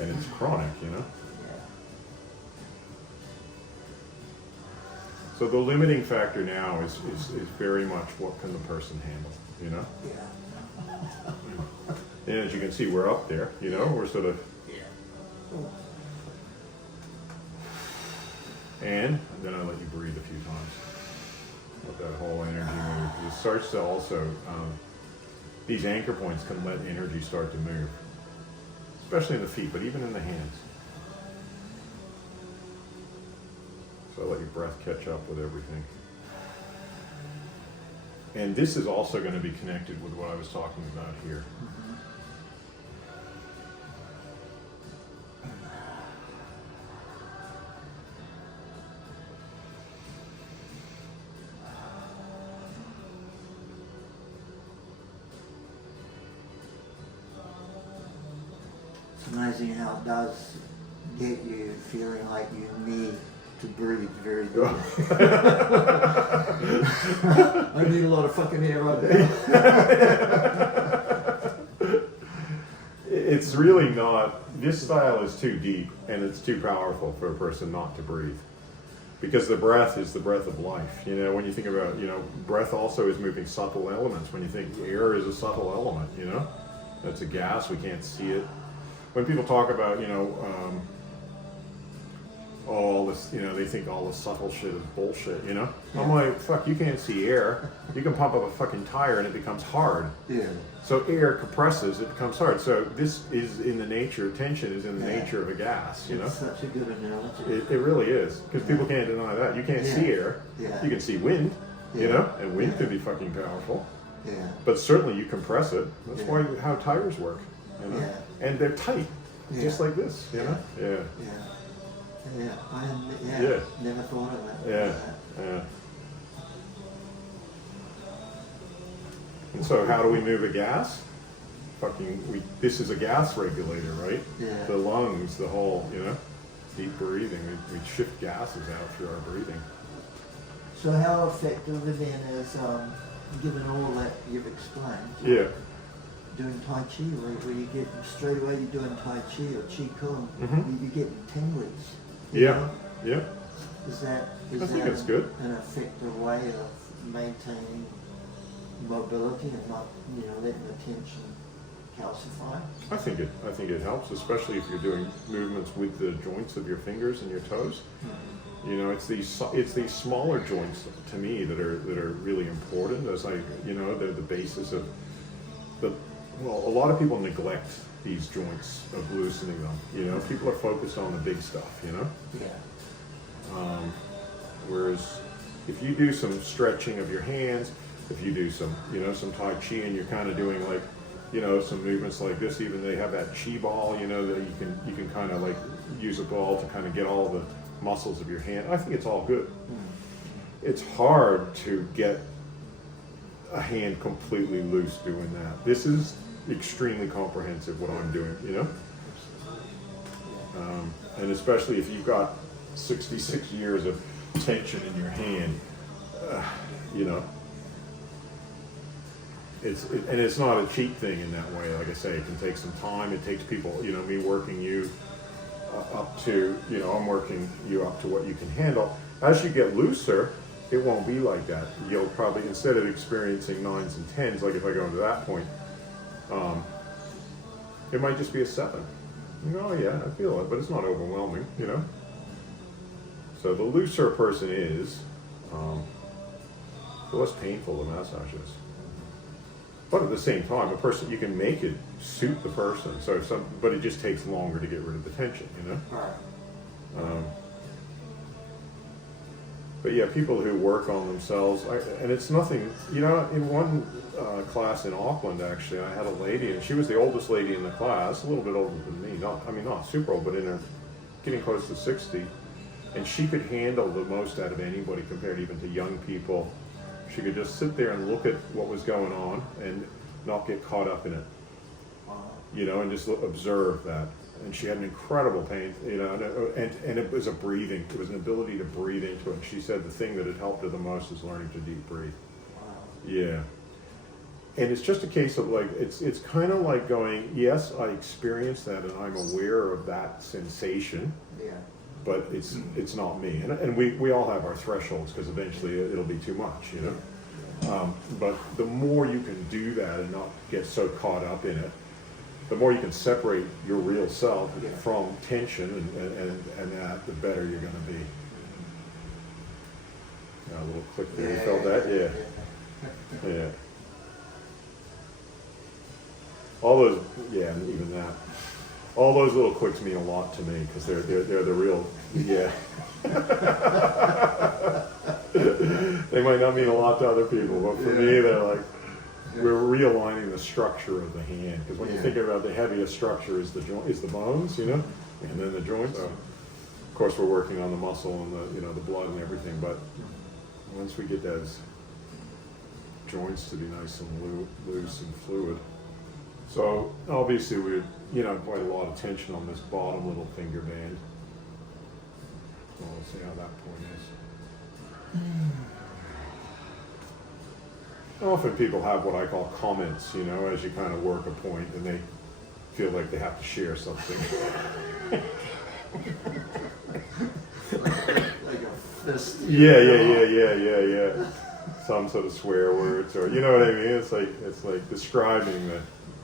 and it's chronic, you know. So the limiting factor now is very much what can the person handle, you know? Yeah. And as you can see, we're up there, you know, we're sort of... And then I let you breathe a few times. Let that whole energy move. It starts to also, these anchor points can let energy start to move. Especially in the feet, but even in the hands. So let your breath catch up with everything. And this is also going to be connected with what I was talking about here. It's amazing how it does get you feeling like you need to breathe very good. I need a lot of fucking air right now. It's really not, this style is too deep and it's too powerful for a person not to breathe. Because the breath is the breath of life. You know, when you think about, you know, breath also is moving subtle elements. When you think air is a subtle element, you know, that's a gas, we can't see it. When people talk about, you know, all this, you know, they think all the subtle shit is bullshit, you know? Yeah. I'm like, fuck, you can't see air. You can pump up a fucking tire and it becomes hard. Yeah. So air compresses, it becomes hard. So this is in the nature, tension is in the nature of a gas, you know? It's such a good analogy. It really is, because people can't deny that. You can't see air. Yeah. You can see wind, you know? And wind can be fucking powerful. Yeah. But certainly you compress it. That's why how tires work, you know? And they're tight, just like this, you know? Yeah. Never thought of that. Yeah. And so how do we move a gas? This is a gas regulator, right? Yeah. The lungs, the whole, you know, deep breathing. We shift gases out through our breathing. So how effective then is, given all that you've explained, doing Tai Chi, where you get straight away you're doing Tai Chi or Qi Kung, you get tinglies. Yeah. Is that it's good. An effective way of maintaining mobility and not, you know, letting the tension calcify? I think it helps, especially if you're doing movements with the joints of your fingers and your toes. You know, it's these smaller joints to me that are really important. As they're the basis of a lot of people neglect these joints of loosening them. You know, people are focused on the big stuff. You know. Yeah. Whereas if you do some stretching of your hands, if you do some Tai Chi, and you're kind of doing like, you know, some movements like this, even they have that Chi ball, you know, that you can kind of like use a ball to kind of get all the muscles of your hand. I think it's all good. It's hard to get a hand completely loose doing that. This is extremely comprehensive what I'm doing, you know? And especially if you've got 66 years of tension in your hand, you know, it's not a cheap thing in that way. Like I say, it can take some time. It takes people, you know, me working you up to, you know, I'm working you up to what you can handle. As you get looser, it won't be like that. You'll probably, instead of experiencing 9s and 10s, like if I go to that point, it might just be a 7. You go, oh yeah, I feel it, but it's not overwhelming, you know? So the looser a person is, the less painful the massage is. But at the same time, a person, you can make it suit the person. So but it just takes longer to get rid of the tension, you know? But yeah, people who work on themselves, and it's nothing, you know, in one class in Auckland, actually, I had a lady, and she was the oldest lady in the class, a little bit older than me, not super old, but in her, getting close to 60, and she could handle the most out of anybody compared even to young people. She could just sit there and look at what was going on and not get caught up in it, you know, and just observe that. And she had an incredible pain, you know, and it was it was an ability to breathe into it. And she said the thing that had helped her the most is learning to deep breathe. Wow. Yeah. And it's just a case of like, it's kind of like going, yes, I experienced that and I'm aware of that sensation, Yeah. but it's not me. And we all have our thresholds because eventually it'll be too much, you know. But the more you can do that and not get so caught up in it, the more you can separate your real self from tension and that, the better you're going to be. A little click there, you felt that? Yeah. Yeah. All those, yeah, and even that. All those little clicks mean a lot to me because they're the real, yeah. They might not mean a lot to other people, but for me, they're like, we're realigning the structure of the hand. Because when you think about the heaviest structure is the bones, you know, and then the joints. Of course, we're working on the muscle and the blood and everything. But once we get those joints to be nice and loose and fluid. So obviously we quite a lot of tension on this bottom little finger band. So we'll see how that point is. Often people have what I call comments, as you kind of work a point and they feel like they have to share something. Like a fist. Yeah. Some sort of swear words, or you know what I mean? It's like describing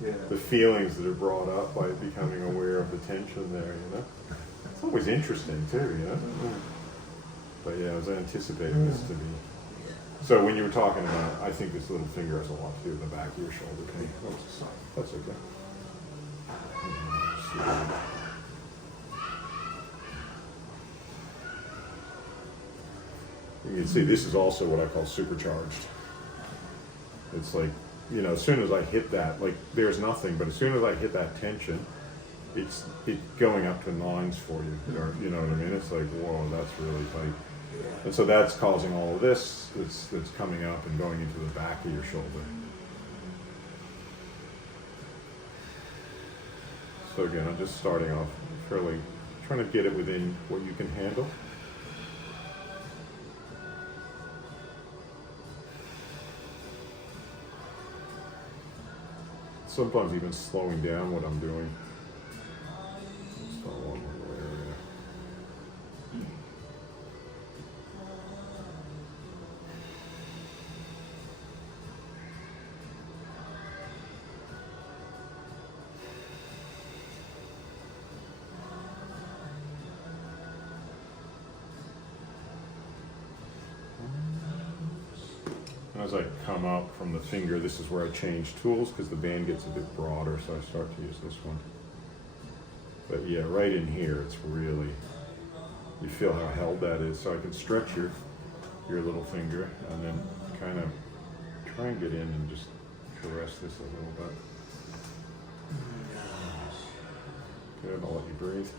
the feelings that are brought up by becoming aware of the tension there, It's always interesting too, But yeah, I was anticipating this to be. So when you were talking about, I think this little finger has a lot to do with the back of your shoulder. Okay. That's okay. You can see this is also what I call supercharged. It's like, as soon as I hit that, like there's nothing, but as soon as I hit that tension, it's going up to nines for you. Or, you know what I mean? It's like, whoa, that's really tight. And so that's causing all of this that's coming up and going into the back of your shoulder. So again, I'm just starting off fairly, trying to get it within what you can handle. Sometimes even slowing down what I'm doing. Just follow one more area. As I come up from the finger, this is where I change tools because the band gets a bit broader, so I start to use this one. But yeah, right in here, it's really, you feel how held that is. So I can stretch your little finger and then kind of try and get in and just caress this a little bit. Good, I'll let you breathe.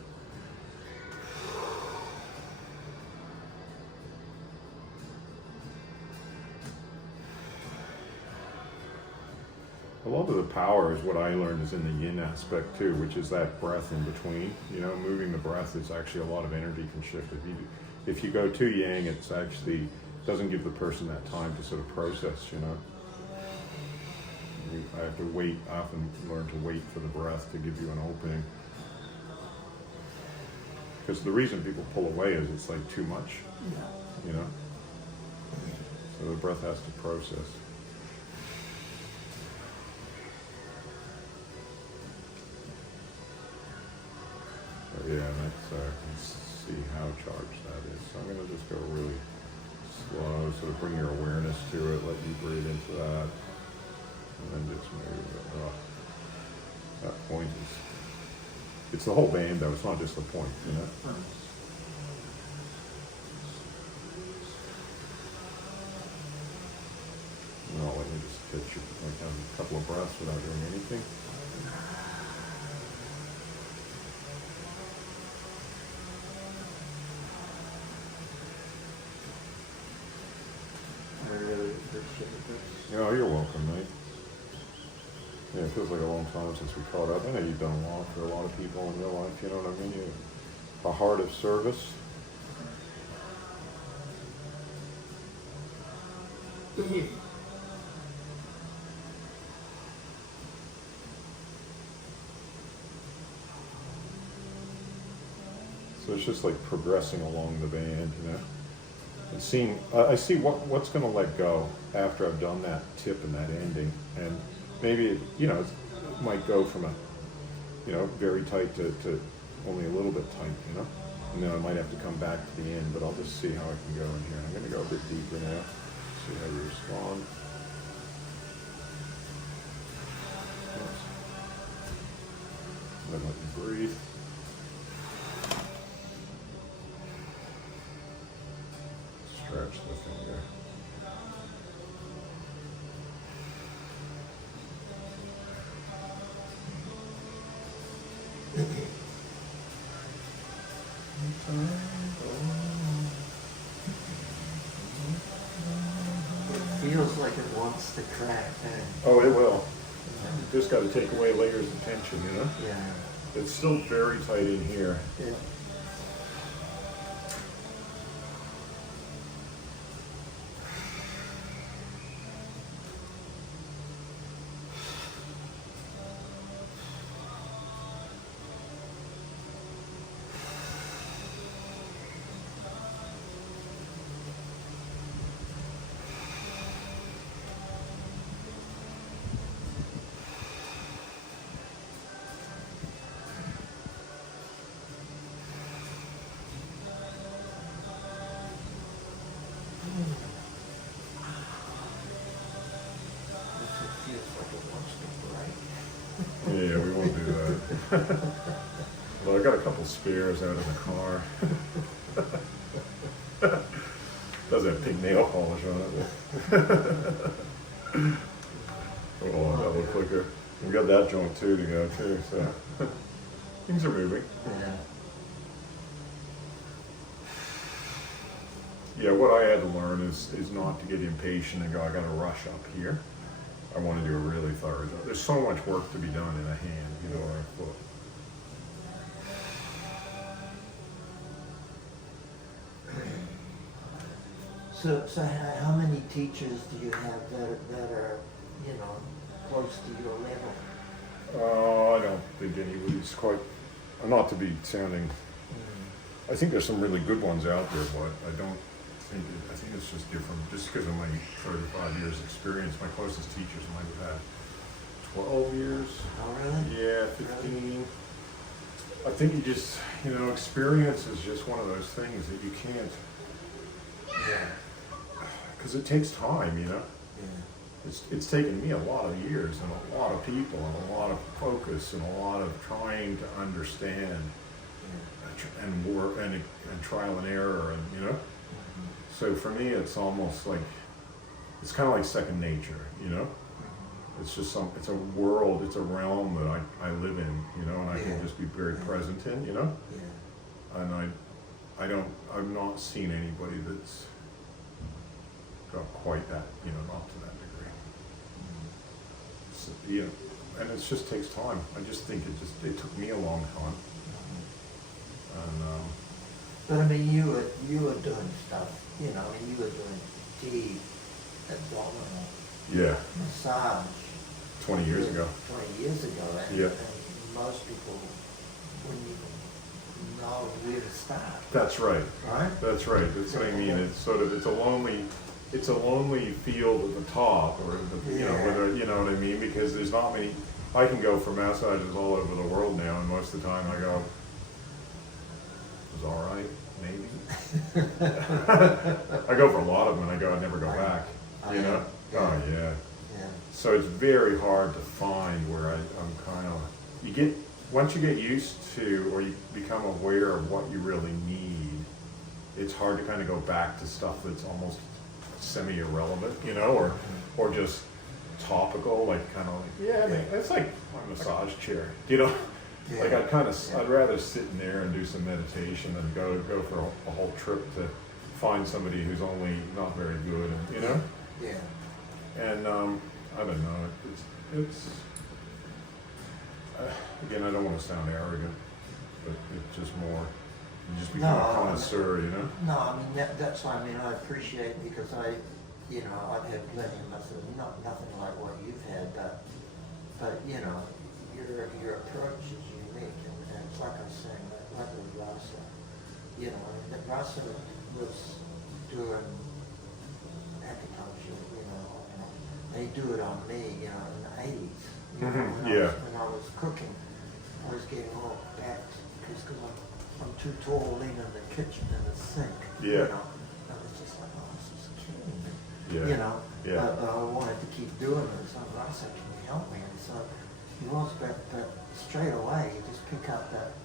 A lot of the power is what I learned is in the yin aspect too, which is that breath in between. Moving the breath is actually a lot of energy can shift. If you go too yang, it's actually doesn't give the person that time to sort of process. I have to wait. I often learn to wait for the breath to give you an opening, because the reason people pull away is it's like too much. So the breath has to process. Yeah, that's, you can see how charged that is. So I'm going to just go really slow, sort of bring your awareness to it, let you breathe into that, and then just move it. That point is, it's the whole band though, it's not just the point, And I'll let you just get have a couple of breaths without doing anything. Oh, you're welcome, mate. Yeah, it feels like a long time since we caught up. I know you've done a lot for a lot of people in your life, you know what I mean? You have a heart of service. So it's just like progressing along the band, you know. And seeing, I see what's going to let go after I've done that tip and that ending, and maybe it, you know, it might go from a, you know, very tight to only a little bit tight, you know. And then I might have to come back to the end, but I'll just see how I can go in here. I'm going to go a bit deeper now, see how you respond. Oops. Let you breathe. Stretch the finger. It feels like it wants to crack. Oh, it will. You just got to take away layers of tension, you know? Yeah. It's still very tight in here. Yeah. Yeah, we won't do that. Well, I got a couple spares out in the car. Doesn't have pink nail polish on it. Oh, double clicker. We got that joint too to go too, so things are moving. Yeah. Yeah, what I had to learn is not to get impatient and go, I got to rush up here. I want to do a really thorough job. There's so much work to be done in a hand, you know, or a foot. So how many teachers do you have that are, you know, close to your level? I don't think anybody's quite, not to be sounding, I think there's some really good ones out there, but I don't think, I think it's just different. Just because of my 35 years experience, my closest teachers might have had 12 years. Oh, really? Yeah, 15. Really? I think you just, you know, experience is just one of those things that you can't, because it takes time, you know. Yeah. It's taken me a lot of years and a lot of people and a lot of focus and a lot of trying to understand and work and trial and error, and you know. So for me, it's almost like, it's kind of like second nature, you know. It's just it's a world, it's a realm that I live in, you know, and I can just be very present in, you know. Yeah. And I've not seen anybody that's got quite that, you know, not to that degree. So, you know, and it just takes time. I just think it took me a long time. And but I mean, you were doing stuff, you know. I mean, you were doing deep abdominal massage 20 years ago. 20 years ago, and most people wouldn't even know where to start. That's right. Right. That's right. That's what I mean. It's sort of, it's a lonely field at the top, or you know, whether, you know what I mean, because there's not many. I can go for massages all over the world now, and most of the time I go, it was all right, maybe. I go for a lot of them, and I go, I never go back. You know? Oh yeah. So it's very hard to find where I'm kind of, once you get used to, or you become aware of what you really need, it's hard to kind of go back to stuff that's almost semi-irrelevant, you know, or just topical, like kind of like, I mean, it's like my massage chair, you know. Like I'd rather sit in there and do some meditation than go for a whole trip to find somebody who's only not very good, you know. And I don't know. It's again, I don't want to sound arrogant, but it's just more. You just become a connoisseur, you know. No, I mean that's why. I mean, I appreciate it because I've had plenty of massages, nothing like what you've had, but you know, your approach is unique, and it's like I was saying, like with Rasa, you know, and Russell was doing acupuncture, you know, and they do it on me, you know, in the 80s. You know, when I was cooking, I was getting all back because I'm too tall leaning in the kitchen in the sink. You know, I was just like, oh, this is killing me. You know, but I wanted to keep doing this. So I said, can you help me? And so he was, but straight away you just pick up that.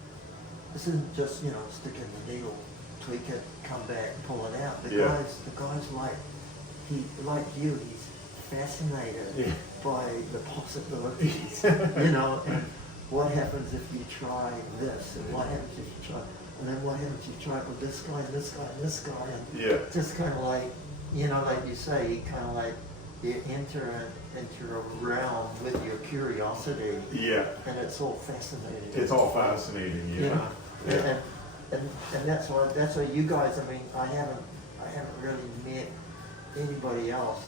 This isn't just, you know, stick in the needle, tweak it, come back, pull it out. The guy's like you, he's fascinated by the possibilities, you know, and what happens if you try this, and what happens if you try, and then what happens if you try it with this guy, and this guy, and this guy, and just kind of like, you know, like you say, you kind of like, you enter into a realm with your curiosity. And it's all fascinating. It's all fascinating, you know. And that's why you guys, I mean, I haven't really met anybody else